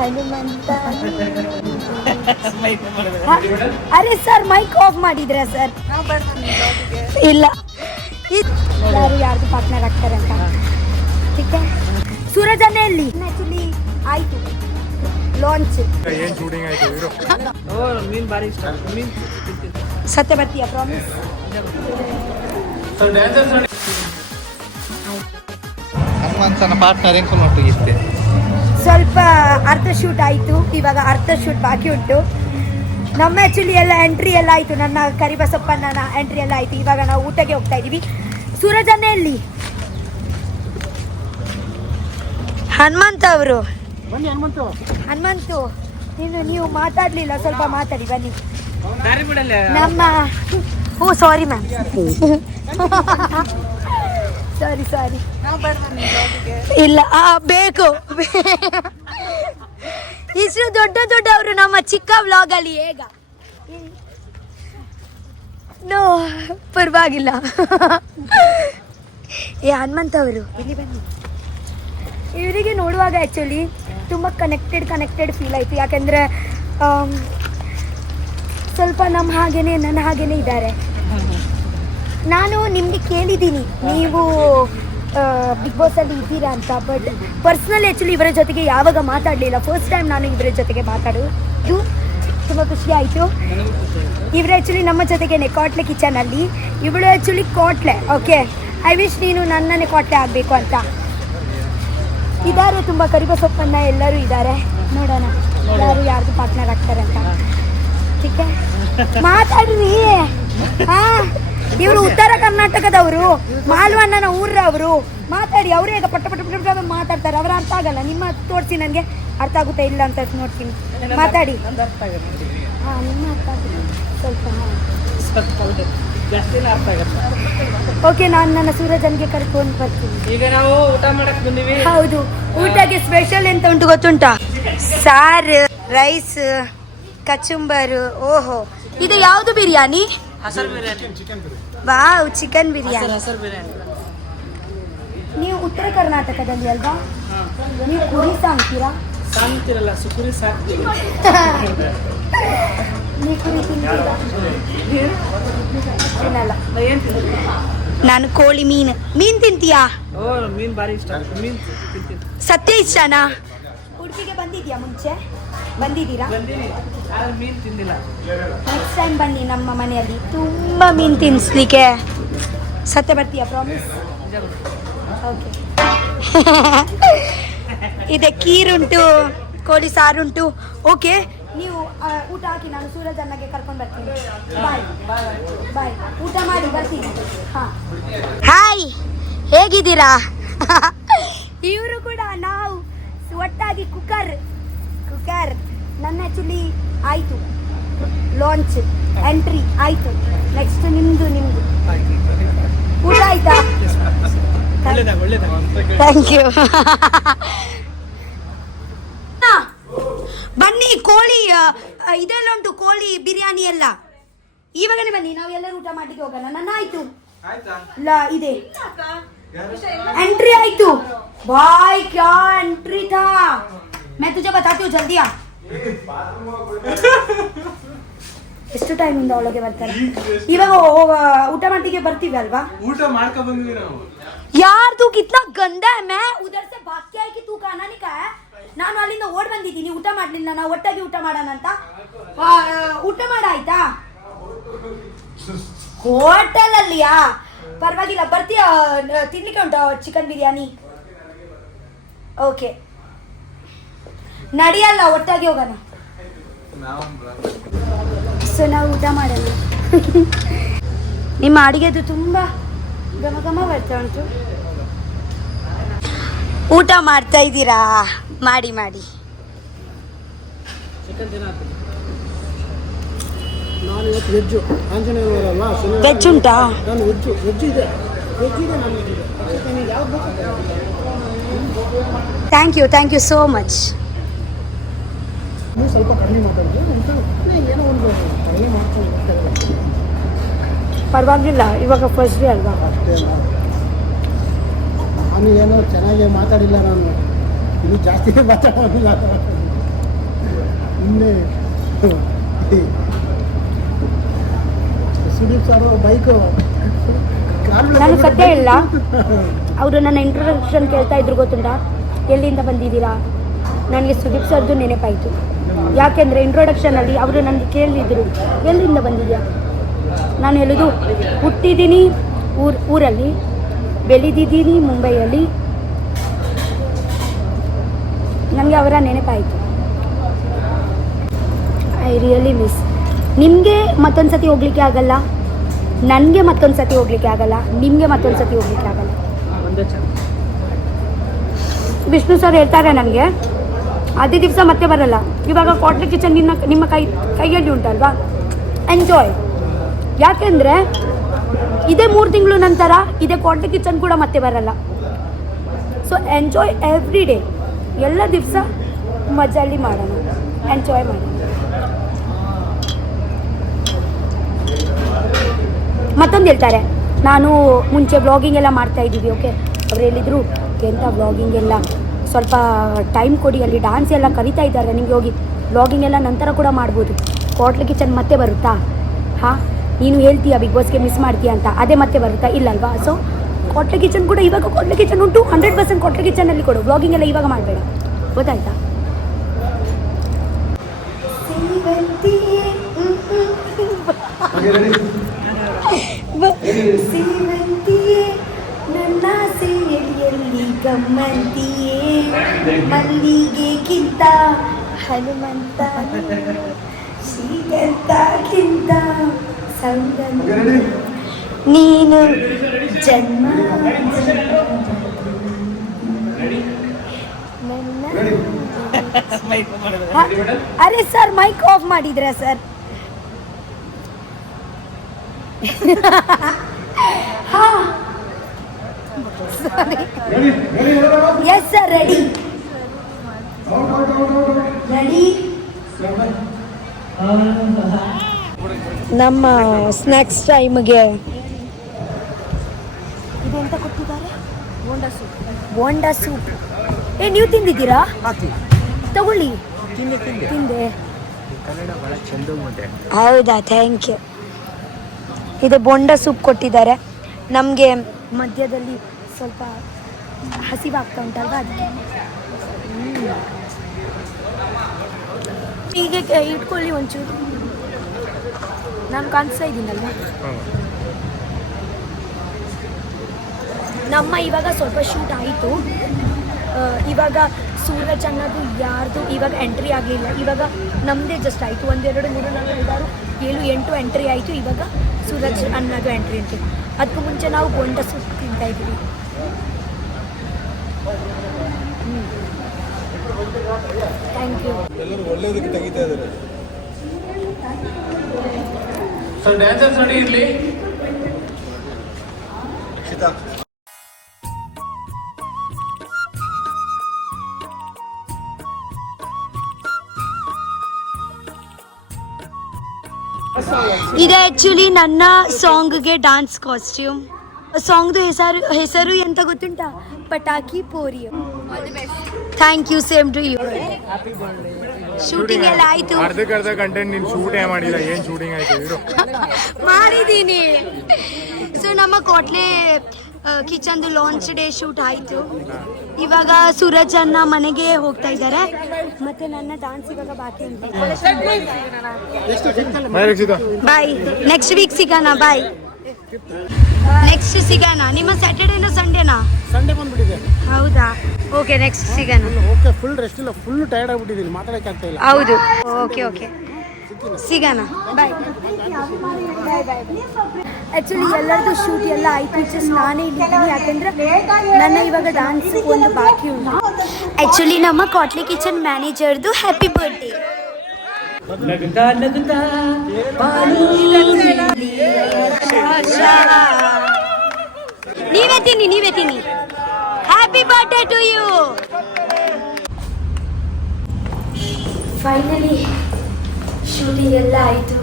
ಹನುಮಂತ ಅರೆ sir mic of ಮಾಡಿದ್ರ sir? ಇಲ್ಲ, ಯಾರ್ದು ಪಾರ್ಟ್ನರ್ ಆಗ್ತಾರೆ ಅಂತ. ಸೂರಜನೆಯಲ್ಲಿ ಆಕ್ಚುಲಿ ಆಯ್ತು ಲಾಂಚ್. ಸತ್ಯ ಬರ್ತೀಯ ಪ್ರಾಮಿಸ್? ಹನುಮಂತನ ಪಾರ್ಟ್ನರ್ ಎಂಕೊಟ್ಟಿದ್ದೆ. ಸ್ವಲ್ಪ ಅರ್ಧ ಶೂಟ್ ಆಯಿತು, ಇವಾಗ ಅರ್ಧ ಶೂಟ್ ಬಾಕಿ ಉಂಟು. ನಮ್ಮ ಆ್ಯಕ್ಚುಲಿ ಎಲ್ಲ ಎಂಟ್ರಿ ಎಲ್ಲ ಆಯಿತು, ನನ್ನ ಕರಿಬಸಪ್ಪನ ಎಂಟ್ರಿ ಎಲ್ಲ ಆಯಿತು. ಇವಾಗ ನಾವು ಊಟಕ್ಕೆ ಹೋಗ್ತಾ ಇದ್ದೀವಿ. ಸೂರಜನೆಯಲ್ಲಿ ಹನುಮಂತ ಅವರು. ಹನುಮಂತು ಇನ್ನು ನೀವು ಮಾತಾಡಲಿಲ್ಲ, ಸ್ವಲ್ಪ ಮಾತಾಡಿ ಬನ್ನಿ. ನಮ್ಮ ಸಾರಿ ಮ್ಯಾಮ್, ಸಾರಿ ಇಲ್ಲ ಬೇಕು. ಇಷ್ಟು ದೊಡ್ಡವರು ನಮ್ಮ ಚಿಕ್ಕ ವ್ಲಾಗಲ್ಲಿ ಹೇಗ? ನೋ ಪರವಾಗಿಲ್ಲ. ಹನುಮಂತ ಅವರು ಇಲ್ಲಿ ಬನ್ನಿ. ಇವರಿಗೆ ನೋಡುವಾಗ ಆ್ಯಕ್ಚುಲಿ ತುಂಬ ಕನೆಕ್ಟೆಡ್ ಫೀಲ್ ಆಯಿತು. ಯಾಕೆಂದರೆ ಸ್ವಲ್ಪ ನನ್ನ ಹಾಗೇನೆ ಇದ್ದಾರೆ. ನಾನು ನಿಮಗೆ ಕೇಳಿದ್ದೀನಿ ನೀವು ಬಿಗ್ ಬಾಸಲ್ಲಿ ಇದ್ದೀರಾ ಅಂತ, ಬಟ್ ಪರ್ಸ್ನಲ್ ಆ್ಯಕ್ಚುಲಿ ಇವರ ಜೊತೆಗೆ ಯಾವಾಗ ಮಾತಾಡಲಿಲ್ಲ. ಫಸ್ಟ್ ಟೈಮ್ ನಾನು ಇವರ ಜೊತೆಗೆ ಮಾತಾಡೋದು, ತುಂಬ ಖುಷಿ ಆಯಿತು. ಇವರು ಆ್ಯಕ್ಚುಲಿ ನಮ್ಮ ಜೊತೆಗೇನೆ ಕಾಟ್ಲೆ ಕಿಚನಲ್ಲಿ, ಇವಳು ಆ್ಯಕ್ಚುಲಿ ಕಾಟ್ಲೆ. ಓಕೆ, ಐ ವಿಶ್ ನೀನು ನನ್ನನ್ನೇ ಕಾಟ್ಲೆ ಆಗಬೇಕು ಅಂತ. ಇದ್ದಾರೆ ತುಂಬ ಕರಿಬಸಪ್ಪನ್ನ ಎಲ್ಲರೂ ಇದ್ದಾರೆ. ನೋಡೋಣ ಯಾರ್ದು ಪಾರ್ಟ್ನರ್ ಆಗ್ತಾರೆ ಅಂತ. ठीक है ಮಾತಾಡ್ರಿ ಇವರು ಉತ್ತರ ಕರ್ನಾಟಕದವರು ಮಾಲ್ವಣ್ಣನ ಊರವರು ಮಾತಾಡಿ ಅವರೇ ಈಗ ಪಟ್ಟ ಪಟ್ಟ ಪಟ್ಟ ಮಾತಾಡ್ತಾರೆ ಅವರ ಅರ್ಥ ಆಗಲ್ಲ ನಿಮ್ಮ ತೋರಿಸಿ ನನಗೆ ಅರ್ಥ ಆಗುತ್ತೆ ಇಲ್ಲ ಅಂತ ನೋಡ್ತೀನಿ ಮಾತಾಡಿ ಹಾಂ ನಿಮ್ಮ ಅರ್ಥ ಆಗುತ್ತೆ ಸ್ವಲ್ಪ ಓಕೆ ನಾನು ನನ್ನ ಸೂರಜನ್ಗೆ ಕರ್ಕೊಂಡು ಬರ್ತೀನಿ ಈಗ ನಾವು ಊಟ ಮಾಡಕ್ಕೆ ಬಂದಿವಿ ಹೌದು ಊಟಕ್ಕೆ ಸ್ಪೆಷಲ್ ಎಂತ ಉಂಟು ಗೊತ್ತುಂಟಾ ಸಾರು ರೈಸ್ ಕಚುಂಬರು ಓಹೋ ಇದು ಯಾವುದು ಬಿರಿಯಾನಿ ಹಸರ್ ಬಿರಿಯಾನಿ ವಾವ್ ಚಿಕನ್ ಬಿರಿಯಾನಿ ಹಸರ್ ಬಿರಿಯಾನಿ ನೀವು ಉತ್ತರ ಕರ್ನಾಟಕದಲ್ಲಿ ಅಲ್ವಾ ನೀವು ಕುರಿ ಸಾಂಗ್ತೀರಾ ಸಾಂಗ್ತಿರಲ್ಲ ಸುಕುರಿ ಸಾಕ್ತೀವಿ ನೀವು ಕುರಿ ತಿಂತೀರಾ ತಿನ್ನಲ್ಲ ನಾನು ಕೋಳಿ ಮೀನು ತಿಂತೀಯಾ ಓ ಮೀನು ಭಾರಿ ಇಷ್ಟ ಮೀನು ತಿಂತೀನಿ ಸತ್ಯ ಇಷ್ಟನಾ ಉಡುಪಿಗೆ ಬಂದಿದ್ಯಾ ಮುಂಚೆ ಬಂದಿದ್ದೀರಾ ಮೀನು ತಿಂದಿಲ್ಲ ನೆಕ್ಸ್ಟ್ ಟೈಮ್ ಬನ್ನಿ ನಮ್ಮ ಮನೆಯಲ್ಲಿ ತುಂಬ ಮೀನು ತಿನ್ನಿಸ್ಲಿಕ್ಕೆ ಸತ್ಯ ಬರ್ತೀಯಾ ಪ್ರಾಮಿಸ್ ಓಕೆ ಇದೆ ಕೀರುಂಟು ಕೋಳಿ ಸಾರುಂಟು ಓಕೆ ನೀವು ಊಟ ಹಾಕಿ ನಾನು ಸೂರಜ್ ಅಣ್ಣಗೆ ಕರ್ಕೊಂಡು ಬರ್ತೀನಿ ಬಾಯ್ ಬಾಯ್ ಊಟ ಮಾಡಿ ಬರ್ತೀನಿ ಹಾಂ ಹಾಯ್ ಹೇಗಿದ್ದೀರಾ ಇವರು ಕೂಡ ನಾವು ಒಟ್ಟಾಗಿ ಕುಕ್ಕರ್ ನನ್ನ ಆ್ಯಕ್ಚುಲಿ ಆಯಿತು ಲಾಂಚ್ ಎಂಟ್ರಿ ಆಯಿತು ನೆಕ್ಸ್ಟ್ ನಿಮ್ಮದು ಊಟ ಆಯಿತಾ ಥ್ಯಾಂಕ್ ಯು ಬನ್ನಿ ಕೋಳಿ ಇದೆಲ್ಲ ಉಂಟು ಕೋಳಿ ಬಿರಿಯಾನಿ ಎಲ್ಲ ಇವಾಗನೇ ಬನ್ನಿ ನಾವು ಎಲ್ಲರೂ ಊಟ ಮಾಡಿಗೆ ಹೋಗೋಣ ನನ್ನ ಆಯಿತು ಇದೆ एंट्री आई तू भाई क्या एंट्री था मैं तुझे बताती हूँ जल्दी आ ಎಷ್ಟು ಟೈಮ್ ಇಂದ ಒಳಗೆ ಬರ್ತಾರೆ ಇವಾಗ ಊಟ ಮಾಡ್ಲಿಕ್ಕೆ ಬರ್ತೀವಿ ಅಲ್ವಾ ಊಟ ಮಾಡ್ಕೊ ಬಂದ್ವಿ ನಾವು यार तू कितना गंदा है मैं उधर से भाग के आई कि तू खाना नहीं खाया ನಾನು ಅಲ್ಲಿಂದ ಓಡ್ ಬಂದಿದ್ದೀನಿ ಊಟ ಮಾಡ್ಲಿಲ್ಲ ನಾವು ಒಟ್ಟಾಗಿ ಊಟ ಮಾಡೋಣ ಅಂತ ಊಟ ಮಾಡ ಆಯ್ತಾ ಹೋಟೆಲ್ ಅಲ್ಲಿಯಾ ಪರವಾಗಿಲ್ಲ ಬರ್ತೀಯಾ ತಿನ್ಲಿಕ್ಕೆ ಉಂಟು ಚಿಕನ್ ಬಿರಿಯಾನಿ ಓಕೆ ನಡಿಯಲ್ಲ ಒಟ್ಟಾಗಿ ಹೋಗೋಣ ಸೊ ನಾವು ಊಟ ಮಾಡೋಣ ನಿಮ್ಮ ಅಡಿಗೆದು ತುಂಬ ಘಮ ಘಮ ಬರ್ತಾ ಉಂಟು ಊಟ ಮಾಡ್ತಾ ಇದ್ದೀರಾ ಮಾಡಿ ಮಾಡಿ ನಾನು ಇವತ್ತು ವೆಜ್ಜು ಆಂಜನೇಯರಲ್ಲ ವೆಜ್ ಉಂಟಾ ನಾನು ವೆಜ್ ಇದೆ ನಾನು ಯಾವ್ದು ಥ್ಯಾಂಕ್ ಯು ಸೋ ಮಚ್ ನೀವು ಸ್ವಲ್ಪ ಕಡಿಮೆ ಮಾತಾಡಿದ್ರೆ ಏನೋ ಒಂದು ಕಡಿಮೆ ಮಾಡ್ಕೊಂಡು ಪರವಾಗಿಲ್ಲ ಇವಾಗ ಫಸ್ಟ್ ಡೇ ಅಲ್ವಾ ಅಷ್ಟೇ ನಾನು ಏನೋ ಚೆನ್ನಾಗಿ ಮಾತಾಡಿಲ್ಲ ನಾನು ಇದು ಜಾಸ್ತಿ ಮಾತಾಡೋದಿಲ್ಲ ಇನ್ನೇ ಸುದೀಪ್ ಸರ್ ಬೈಕು ನಾನು ಸತ್ಯ ಇಲ್ಲ, ಅವರು ನನ್ನ ಇಂಟ್ರೊಡಕ್ಷನ್ ಕೇಳ್ತಾ ಇದ್ರು ಗೊತ್ತುಂಟಾ, ಎಲ್ಲಿಂದ ಬಂದಿದ್ದೀರಾ. ನನಗೆ ಸುದೀಪ್ ಸರ್ದು ನೆನಪಾಯಿತು. ಯಾಕೆಂದರೆ ಇಂಟ್ರೊಡಕ್ಷನಲ್ಲಿ ಅವರು ನನಗೆ ಕೇಳಿದ್ರು ಎಲ್ಲಿಂದ ಬಂದಿದ್ಯಾ. ನಾನು ಹೇಳೋದು ಹುಟ್ಟಿದ್ದೀನಿ ಊರಲ್ಲಿ, ಬೆಳೆದಿದ್ದೀನಿ ಮುಂಬೈಯಲ್ಲಿ. ನನಗೆ ಅವರ ನೆನಪಾಯಿತು. I really miss. ನಿಮಗೆ ಮತ್ತೊಂದು ಸತಿ ಹೋಗ್ಲಿಕ್ಕೆ ಆಗಲ್ಲ, ನನಗೆ ಮತ್ತೊಂದು ಸತಿ ಹೋಗ್ಲಿಕ್ಕೆ ಆಗಲ್ಲ, ನಿಮಗೆ ಮತ್ತೊಂದು ಸತಿ ಹೋಗ್ಲಿಕ್ಕೆ ಆಗಲ್ಲ. ವಿಷ್ಣು ಸರ್ ಹೇಳ್ತಾರೆ ನನಗೆ ಅದೇ ದಿವಸ ಮತ್ತೆ ಬರಲ್ಲ. ಇವಾಗ ಕ್ವಾಟ್ಲೆ ಕಿಚನ್ ನಿಮ್ಮ ಕೈಯಲ್ಲಿ ಉಂಟಲ್ವಾ, ಎಂಜಾಯ್. ಯಾಕೆಂದರೆ ಇದೇ 3 ತಿಂಗಳು ನಂತರ ಇದೇ ಕ್ವಾಟ್ಲೆ ಕಿಚನ್ ಕೂಡ ಮತ್ತೆ ಬರಲ್ಲ. ಸೊ ಎಂಜಾಯ್ ಎವ್ರಿ ಡೇ, ಎಲ್ಲ ದಿವಸ ಮಜಾಲಿ ಮಾಡೋಣ, ಎಂಜಾಯ್ ಮಾಡೋಣ. ಮತ್ತೊಂದು ಹೇಳ್ತಾರೆ, ನಾನು ಮುಂಚೆ ವ್ಲಾಗಿಂಗ್ ಎಲ್ಲ ಮಾಡ್ತಾ ಇದ್ದೀವಿ. ಓಕೆ, ಅವ್ರು ಹೇಳಿದರು ಎಂಥ ವ್ಲಾಗಿಂಗ್ ಎಲ್ಲ, ಸ್ವಲ್ಪ ಟೈಮ್ ಕೊಡಿ, ಅಲ್ಲಿ ಡ್ಯಾನ್ಸ್ ಎಲ್ಲ ಕಲಿತಾ ಇದ್ದಾರೆ, ನಿಮಗೆ ಹೋಗಿ ವ್ಲಾಗಿಂಗ್ ಎಲ್ಲ ನಂತರ ಕೂಡ ಮಾಡ್ಬೋದು. ಕ್ವಾಟ್ಲೆ ಕಿಚನ್ ಮತ್ತೆ ಬರುತ್ತಾ? ಹಾಂ, ನೀನು ಹೇಳ್ತೀಯ ಬಿಗ್ ಬಾಸ್ಗೆ ಮಿಸ್ ಮಾಡ್ತೀಯ ಅಂತ, ಅದೇ ಮತ್ತೆ ಬರುತ್ತಾ? ಇಲ್ಲಲ್ವಾ? ಸೊ ಕ್ವಾಟ್ಲೆ ಕಿಚನ್ ಕೂಡ ಇವಾಗ ಕ್ವಾಟ್ಲೆ ಕಿಚನ್ ಉಂಟು, 100% ಕ್ವಾಟ್ಲೆ ಕಿಚನಲ್ಲಿ ಕೊಡು. ವ್ಲಾಗಿಂಗ್ ಎಲ್ಲ ಇವಾಗ ಮಾಡಬೇಡ, ಗೊತ್ತಾಯ್ತಾ? ಸೇವಂತಿಯೇ ನನ್ನ ಸೇರಿಯಲ್ಲಿ ಗಮ್ಮಂತಿಯೇ, ಮಲ್ಲಿಗೆಗಿಂತ ಹನುಮಂತ, ಶ್ರೀಗಂಧಕ್ಕಿಂತ ಸೌಂದರ್ಯ ನೀನು, ಜನ್ಮ ಅರೆ ಸರ್, ಮೈಕ್ ಆಫ್ ಮಾಡಿದ್ರಾ sir? Yes sir, ready ready. ನಮ್ಮ ಸ್ನ್ಯಾಕ್ಸ್ ಟೈಮ್ಗೆ ಇದೆಂತ ಕೊಟ್ಟಿದ್ದಾರೆ? ಬೋಂಡಾ ಸೂಪ್. ನೀವು ತಿಂದಿದ್ದೀರಾ? ತಗೊಳ್ಳಿ. ತಿಂದೆ. ಹೌದಾ, ಥ್ಯಾಂಕ್ ಯು. ಇದು ಬೋಂಡಾ ಸೂಪ್ ಕೊಟ್ಟಿದ್ದಾರೆ ನಮಗೆ. ಮಧ್ಯದಲ್ಲಿ ಸ್ವಲ್ಪ ಹಸಿವಾಗ್ತಾ ಉಂಟಲ್ವ, ಅದಕ್ಕೆ. ಹೀಗೆ ಇಟ್ಕೊಳ್ಳಿ ಒಂಚೂರು, ನಾನು ಕಾಣಿಸ್ತಾ ಇದ್ದೀನಲ್ವ. ನಮ್ಮ ಇವಾಗ ಸ್ವಲ್ಪ ಶೂಟ್ ಆಯಿತು. ಇವಾಗ ಸೂರಜ್ ಅನ್ನೋದು ಯಾರ್ದು ಇವಾಗ ಎಂಟ್ರಿ ಆಗಲಿಲ್ಲ. ಇವಾಗ ನಮ್ಮದೇ ಜಸ್ಟ್ ಆಯಿತು. 1 2 3 4 5 6 7 8 ಎಂಟ್ರಿ ಆಯಿತು. ಇವಾಗ ಸೂರಜ್ ಅನ್ನೋದು ಎಂಟ್ರಿ ಅಂತ. ಅದಕ್ಕೂ ಮುಂಚೆ ನಾವು ಬೋಂಡಾ ಸೂಪ್ ತಿಂತಾ ಇದ್ದೀವಿ. Thank you. ಎಲ್ಲರೂ ಒಳ್ಳೆಯದಕ್ಕೆ ತೆಗಿತಾ ಇದ್ದಾರೆ. ಸರ್ ಡ್ಯಾನ್ಸರ್ಸ್ ರೆಡಿ ಇರಲಿ. ಇದು ಆ್ಯಕ್ಚುಲಿ ನನ್ನ ಸಾಂಗ್ಗೆ ಡ್ಯಾನ್ಸ್ ಕಾಸ್ಟ್ಯೂಮ್. ಸಾಂಗ್ದು ಹೆಸರು ಎಂತ ಗೊತ್ತುಂಟಾ? Pataki Pori. Thank you, same to you. Shooting ಎಲ್ಲ ಆಯಿತು. ಅರ್ಧ ಕಂಟೆಂಟ್ ನೀನು ಶೂಟ್ ಮಾಡಿಲ್ಲ. ಏನು ಶೂಟಿಂಗ್ ಆಯಿತು? ಮಾಡಿದ್ದೀನಿ. ಸೊ ನಮ್ಮ ಕ್ವಾಟ್ಲೆ ಕಿಚನ್ದು ಲಾಂಚ್ ಡೇ ಶೂಟ್ ಆಯಿತು. ಇವಾಗ ಸೂರಜ್ ಅನ್ನ ಮನೆಗೆ ಹೋಗ್ತಾ ಇದ್ದಾರೆ. ಮತ್ತೆ ನನ್ನ ಡಾನ್ಸ್ ಇವಾಗ ಬಾಕಿ ಉಂಟು. ಬಾಯ್, ನೆಕ್ಸ್ಟ್ ವೀಕ್ ಸಿಗೋಣ. ಬಾಯ್, ನೆಕ್ಸ್ಟ್ ಸಿಗೋಣ. ನಿಮ್ಮ ಸ್ಯಾಟರ್ಡೇನಾ ಸಂಡೇನಾ? ಸಂಡೇ ಬಂದ್ಬಿಟ್ಟಿದೆ. ಹೌದಾ? ಓಕೆ, ನೆಕ್ಸ್ಟ್ ಸಿಗೋಣ. ಓಕೆ, ಫುಲ್ ರೆಸ್ಟ್ ಇಲ್ಲ, ಫುಲ್ ಟೈರ್ಡ್ ಆಗ್ಬಿಟ್ಟಿದ್ದೀನಿ, ಮಾತಾಡೋಕ್ಕೆ ಆಗ್ತಾ ಇಲ್ಲ. ಹೌದು, ಓಕೆ ಓಕೆ, ಸಿಗೋಣ. ಬಾಯ್ ಬಾಯ್ ಬಾಯ್. ಆ್ಯಕ್ಚುಲಿ ಎಲ್ಲರದ್ದು ಶೂಟ್ ಎಲ್ಲ ಆಯಿತು. ಜಸ್ಟ್ ನಾನೇ ಇಲ್ಲಿದ್ದೀನಿ, ಯಾಕೆಂದರೆ ನನ್ನ ಇವಾಗ ಡಾನ್ಸ್ ಒಂದು ಬಾಕಿ ಉಂಟು. ಆ್ಯಕ್ಚುಲಿ ನಮ್ಮ ಕ್ವಾಟ್ಲೆ ಕಿಚನ್ ಮ್ಯಾನೇಜರ್ದು ಹ್ಯಾಪಿ ಬರ್ಡೇ. ನೀವೇ ತಿನ್ನಿ. Happy birthday to you. Finally shooting ಎಲ್ಲ ಆಯಿತು.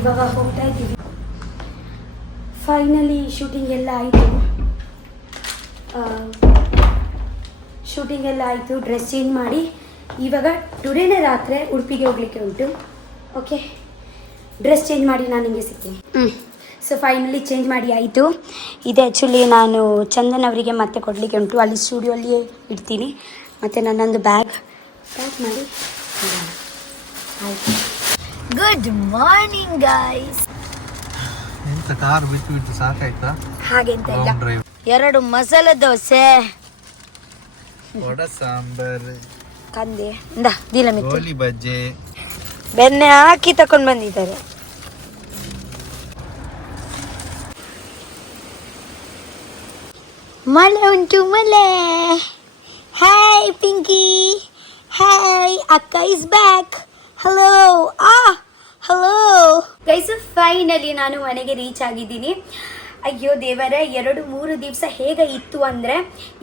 ಇವಾಗ ಹೋಗ್ತಾ ಇದ್ದೀವಿ. ಫೈನಲಿ ಶೂಟಿಂಗ್ ಎಲ್ಲ ಆಯಿತು. ಡ್ರೆಸ್ ಚೇಂಜ್ ಮಾಡಿ ಇವಾಗ ಟುಡೇನೇ ರಾತ್ರಿ ಉಡುಪಿಗೆ ಹೋಗ್ಲಿಕ್ಕೆ ಉಂಟು. ಓಕೆ, ಡ್ರೆಸ್ ಚೇಂಜ್ ಮಾಡಿ ನಾನು ನಿಮಗೆ ಸಿಗ್ತೀನಿ. ಸೊ ಫೈನಲಿ ಚೇಂಜ್ ಮಾಡಿ ಆಯಿತು. ಇದು ಆ್ಯಕ್ಚುಲಿ ನಾನು ಚಂದನ್ ಅವರಿಗೆ ಮತ್ತೆ ಕೊಡಲಿಕ್ಕೆ ಉಂಟು, ಅಲ್ಲಿ ಸ್ಟುಡಿಯೋಲ್ಲಿಯೇ ಇಡ್ತೀನಿ. ಮತ್ತು ನನ್ನೊಂದು ಬ್ಯಾಗ್ ಪ್ಯಾಕ್ ಮಾಡಿ ಆಯಿತು. Good morning guys. ಎಂತ ಕಾರ್ ಬಿಟ್ಟು ಬಿಟ್ಟು ಸಾಕಾಯ್ತಾ? ಹಾಗೆಂತ ಇಲ್ಲ, ಲಾಂಗ್ ಡ್ರೈವ್. 2 ಮಸಾಲೆ ದೋಸೆ, ವಡ ಸಾಂಬಾರ್, ಕಂದೆ ಇಂದ ದೀಲ ಮಿತ್ತು ಗೋಲಿ ಬಜ್ಜೆ, ಬೆಣ್ಣೆ ಹಾಕಿ ತಕೊಂಡು ಬಂದಿದ್ದಾರೆ. ಮಳೆ ಉಂಟು, ಮಳೆ. ಹಾಯ್ ಪಿಂಕಿ, ಹಾಯ್, ಅಕ್ಕ is back. Hello hello guys, finally ನಾನು ಮನೆಗೆ ರೀಚ್ ಆಗಿದ್ದೀನಿ. ಅಯ್ಯೋ ದೇವರೇ, 2-3 ದಿವಸ ಹೇಗೆ ಇತ್ತು ಅಂದರೆ,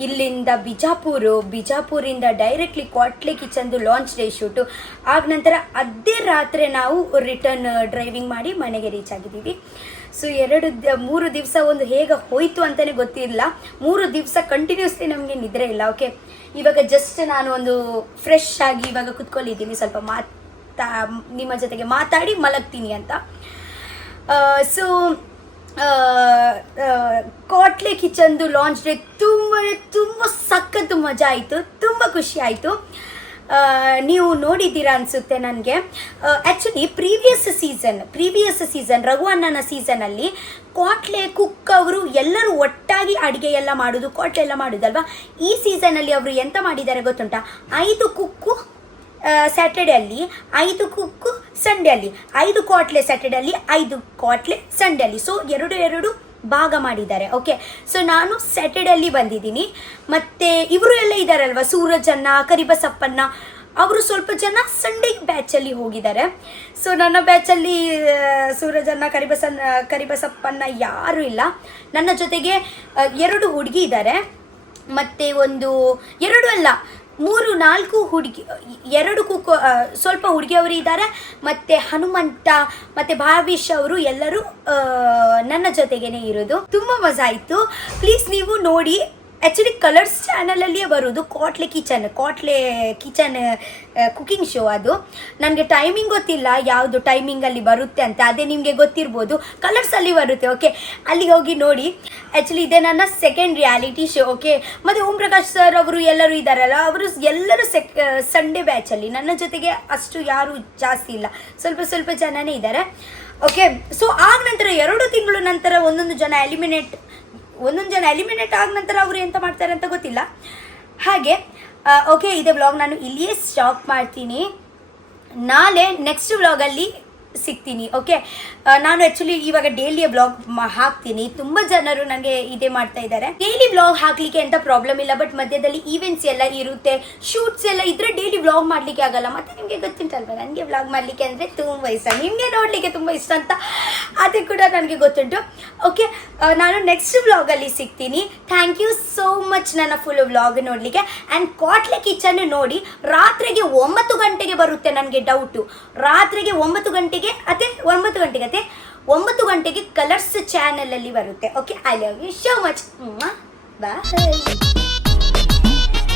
ಇಲ್ಲಿಂದ ಬಿಜಾಪುರಿಂದ ಡೈರೆಕ್ಟ್ಲಿ ಕ್ವಾಟ್ಲೆ ಕಿಚನ್ದು ಲಾಂಚ್ ಡೇ ಶೂಟು ಆಗ ನಂತರ ಅದೇ ರಾತ್ರಿ ನಾವು ರಿಟರ್ನ್ ಡ್ರೈವಿಂಗ್ ಮಾಡಿ ಮನೆಗೆ ರೀಚ್ ಆಗಿದ್ದೀವಿ. ಸೊ 3 ದಿವಸ ಒಂದು ಹೇಗೆ ಹೋಯಿತು ಅಂತಲೇ ಗೊತ್ತಿಲ್ಲ. 3 ದಿವಸ ಕಂಟಿನ್ಯೂಸ್ಲಿ ನಮಗೆ ನಿದ್ರೆ ಇಲ್ಲ. ಓಕೆ, ಇವಾಗ ಜಸ್ಟ್ ನಾನು ಒಂದು ಫ್ರೆಶ್ ಆಗಿ ಇವಾಗ ಕುತ್ಕೊಂಡಿದ್ದೀನಿ, ಸ್ವಲ್ಪ ನಿಮ್ಮ ಜೊತೆಗೆ ಮಾತಾಡಿ ಮಲಗ್ತೀನಿ ಅಂತ. ಸೊ ಕ್ವಾಟ್ಲೆ ಕಿಚನ್ದು ಲಾಂಚ್ ಡೇ ತುಂಬ ಸಖತ್ತು ಮಜಾ ಆಯಿತು, ತುಂಬ ಖುಷಿ ಆಯಿತು. ನೀವು ನೋಡಿದ್ದೀರಾ ಅನಿಸುತ್ತೆ ನನಗೆ. ಆ್ಯಕ್ಚುಲಿ ಪ್ರೀವಿಯಸ್ ಸೀಸನ್ ರಘು ಅಣ್ಣನ ಸೀಸನಲ್ಲಿ ಕ್ವಾಟ್ಲೆ ಕುಕ್ ಅವರು ಎಲ್ಲರೂ ಒಟ್ಟಾಗಿ ಅಡುಗೆ ಎಲ್ಲ ಮಾಡೋದು, ಕ್ವಾಟ್ಲೆ ಎಲ್ಲ ಮಾಡೋದಲ್ವಾ. ಈ ಸೀಸನಲ್ಲಿ ಅವರು ಎಂತ ಮಾಡಿದ್ದಾರೆ ಗೊತ್ತುಂಟಾ? 5 ಕುಕ್ಕು ಸ್ಯಾಟರ್ಡೇ ಅಲ್ಲಿ, 5 ಕುಕ್ಕು ಸಂಡೇ ಅಲ್ಲಿ, 5 ಕ್ವಾಟ್ಲೆ ಸ್ಯಾಟರ್ಡೇ ಅಲ್ಲಿ, 5 ಕ್ವಾಟ್ಲೆ ಸಂಡೇ ಅಲ್ಲಿ. ಸೊ 2 ಭಾಗ ಮಾಡಿದ್ದಾರೆ. ಓಕೆ, ಸೊ ನಾನು ಸ್ಯಾಟರ್ಡೇ ಅಲ್ಲಿ ಬಂದಿದ್ದೀನಿ. ಮತ್ತು ಇವರು ಎಲ್ಲ ಇದ್ದಾರಲ್ವ, ಸೂರಜ್ ಅಣ್ಣ, ಕರಿಬಸಪ್ಪಣ್ಣ, ಅವರು ಸ್ವಲ್ಪ ಜನ ಸಂಡೇ ಬ್ಯಾಚಲ್ಲಿ ಹೋಗಿದ್ದಾರೆ. ಸೊ ನನ್ನ ಬ್ಯಾಚಲ್ಲಿ ಸೂರಜ್ ಅಣ್ಣ, ಕರಿಬಸಪ್ಪಣ್ಣ ಯಾರೂ ಇಲ್ಲ. ನನ್ನ ಜೊತೆಗೆ 2 ಹುಡುಗಿ ಇದ್ದಾರೆ, ಮತ್ತು 3-4 ಹುಡುಗಿ, 2 ಕುಕ್ಕು, ಸ್ವಲ್ಪ ಹುಡುಗಿಯವರು ಇದ್ದಾರೆ. ಮತ್ತು ಹನುಮಂತ ಮತ್ತು ಭಾವಿಶ್ ಅವರು ಎಲ್ಲರೂ ನನ್ನ ಜೊತೆಗೇನೆ ಇರೋದು. ತುಂಬ ಮಜಾ ಆಯಿತು. ಪ್ಲೀಸ್ ನೀವು ನೋಡಿ. ಆ್ಯಕ್ಚುಲಿ ಕಲರ್ಸ್ ಚಾನಲಲ್ಲಿಯೇ ಬರೋದು ಕ್ವಾಟ್ಲೆ ಕಿಚನ್ ಕುಕಿಂಗ್ ಶೋ. ಅದು ನನಗೆ ಟೈಮಿಂಗ್ ಗೊತ್ತಿಲ್ಲ, ಯಾವುದು ಟೈಮಿಂಗಲ್ಲಿ ಬರುತ್ತೆ ಅಂತ. ಅದೇ ನಿಮಗೆ ಗೊತ್ತಿರ್ಬೋದು, ಕಲರ್ಸಲ್ಲಿ ಬರುತ್ತೆ. ಓಕೆ, ಅಲ್ಲಿಗೆ ಹೋಗಿ ನೋಡಿ. ಆ್ಯಕ್ಚುಲಿ ಇದೇ ನನ್ನ ಸೆಕೆಂಡ್ ರಿಯಾಲಿಟಿ ಶೋ. ಓಕೆ, ಮತ್ತು ಓಂ ಪ್ರಕಾಶ್ ಸರ್ ಅವರು ಎಲ್ಲರೂ ಇದ್ದಾರಲ್ಲ, ಅವರು ಎಲ್ಲರೂ ಸಂಡೇ ಬ್ಯಾಚಲ್ಲಿ. ನನ್ನ ಜೊತೆಗೆ ಅಷ್ಟು ಯಾರೂ ಜಾಸ್ತಿ ಇಲ್ಲ, ಸ್ವಲ್ಪ ಜನನೇ ಇದ್ದಾರೆ. ಓಕೆ, ಸೊ ಆಗ ನಂತರ 2 ತಿಂಗಳು ನಂತರ ಒಂದೊಂದು ಜನ ಎಲಿಮಿನೇಟ್ ಆದ ನಂತರ ಅವರು ಎಂತ ಮಾಡ್ತಾರೆ ಅಂತ ಗೊತ್ತಿಲ್ಲ. ಹಾಗೆ ಓಕೆ, ಇದೇ ವ್ಲಾಗ್ ನಾನು ಇಲ್ಲಿಯೇ ಸ್ಟಾಪ್ ಮಾಡ್ತೀನಿ. ನಾಳೆ ನೆಕ್ಸ್ಟ್ ವ್ಲಾಗಲ್ಲಿ ಸಿಗ್ತೀನಿ. ಓಕೆ, ನಾನು ಆ್ಯಕ್ಚುಲಿ ಇವಾಗ ಡೈಲಿ ವ್ಲಾಗ್ ಹಾಕ್ತೀನಿ. ತುಂಬ ಜನರು ನನಗೆ ಇದೇ ಮಾಡ್ತಾ ಇದ್ದಾರೆ. ಡೈಲಿ ವ್ಲಾಗ್ ಹಾಕ್ಲಿಕ್ಕೆ ಎಂತ ಪ್ರಾಬ್ಲಮ್ ಇಲ್ಲ, ಬಟ್ ಮಧ್ಯದಲ್ಲಿ ಈವೆಂಟ್ಸ್ ಎಲ್ಲ ಇರುತ್ತೆ, ಶೂಟ್ಸ್ ಎಲ್ಲ ಇದ್ರೆ ಡೈಲಿ ವ್ಲಾಗ್ ಮಾಡಲಿಕ್ಕೆ ಆಗಲ್ಲ. ಮತ್ತು ನಿಮಗೆ ಗೊತ್ತುಂಟಲ್ವ, ನನಗೆ ವ್ಲಾಗ್ ಮಾಡಲಿಕ್ಕೆ ಅಂದರೆ ತುಂಬ ಇಷ್ಟ, ನಿಮಗೆ ನೋಡಲಿಕ್ಕೆ ತುಂಬ ಇಷ್ಟ ಅಂತ, ಅದು ಕೂಡ ನನಗೆ ಗೊತ್ತುಂಟು. ಓಕೆ, ನಾನು ನೆಕ್ಸ್ಟ್ ವ್ಲಾಗಲ್ಲಿ ಸಿಗ್ತೀನಿ. ಥ್ಯಾಂಕ್ ಯು ಸೋ ಮಚ್ ನನ್ನ ಫುಲ್ ವ್ಲಾಗ್ ನೋಡಲಿಕ್ಕೆ. ಆ್ಯಂಡ್ ಕ್ವಾಟ್ಲೆ ಕಿಚನ್ ನೋಡಿ, ರಾತ್ರಿಗೆ 9 ಗಂಟೆಗೆ ಬರುತ್ತೆ. ನನಗೆ ಡೌಟು, ರಾತ್ರಿಗೆ 9 ಗಂಟೆಗೆ 9 ಗಂಟೆಗೆ ಕಲರ್ಸ್ ಚಾನಲಲ್ಲಿ ಬರುತ್ತೆ. Okay, I love you so much. Bye.